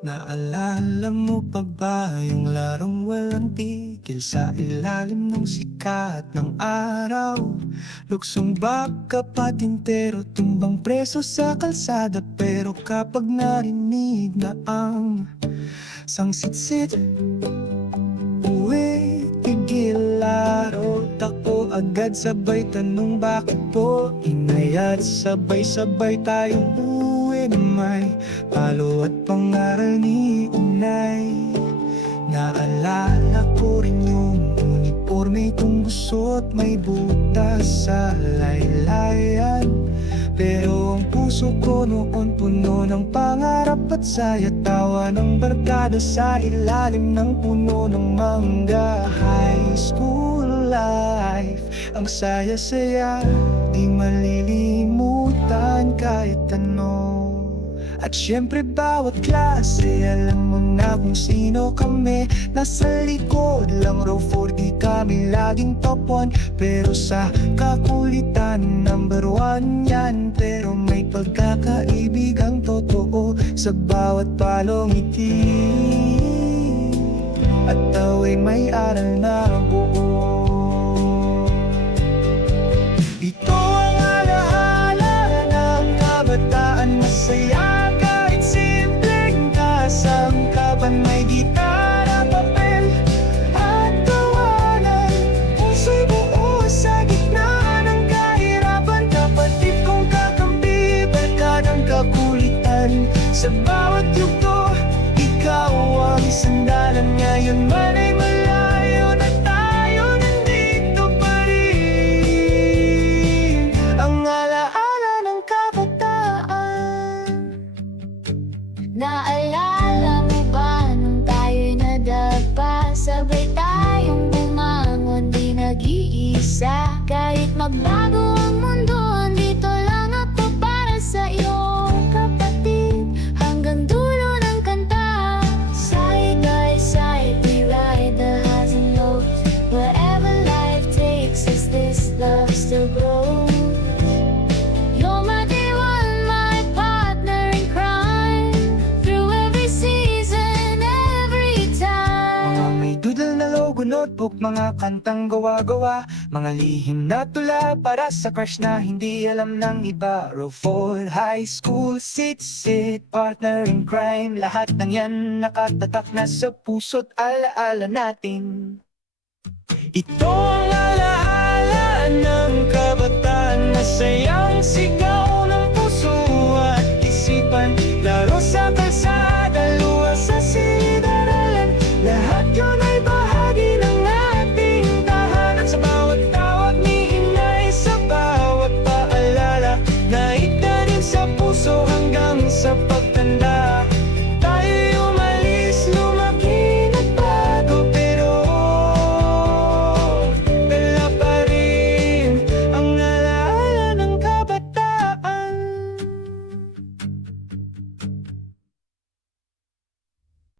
Naalala mo pa ba yung larong walang tigil sa ilalim ng sikat ng araw? Luksong baka patintero, tumbang preso sa kalsada Pero kapag narinig na ang sangsit-sit Uwi, tigil laro, takbo agad sabay tanong bakit po Inay at sabay-sabay tayong uwi May palo at pangaral ni inay. Naalala ko rin yung uniforme kong gusot May butas sa laylayan. Pero ang puso ko noon puno ng pangarap at saya Tawa ng barkada sa ilalim ng puno ng mangga. High school life, ang saya-saya Di malilimutan kahit ano at syempre bawat klase Alam mo na kung sino kami. Nasa likod lang row 4 Di kami laging top 1 Pero sa kakulitan Number one yan. Pero may pagkakaibigang totoo Sa bawat palong ngiti. At away may aral na buo Sa bawat yugto, ikaw ang sandalan. Ngayon man ay malayo na tayo Nandito pa rin. Ang alaala ng kabataan. Naalala mo ba nung tayo'y nadapa? Sabay tayong bumangon, di nag-iisa. Kahit magbago ang mundo, still grows You're my day my partner in crime. Through every season, every time. May doodle na logo notebook Mga kantang gawa-gawa. Mga lihim na tula Para sa crush na hindi alam ng iba. 4 high school Sit-sit Partner in crime. Lahat ng yan nakatatak na sa puso't alaala natin. Ito ang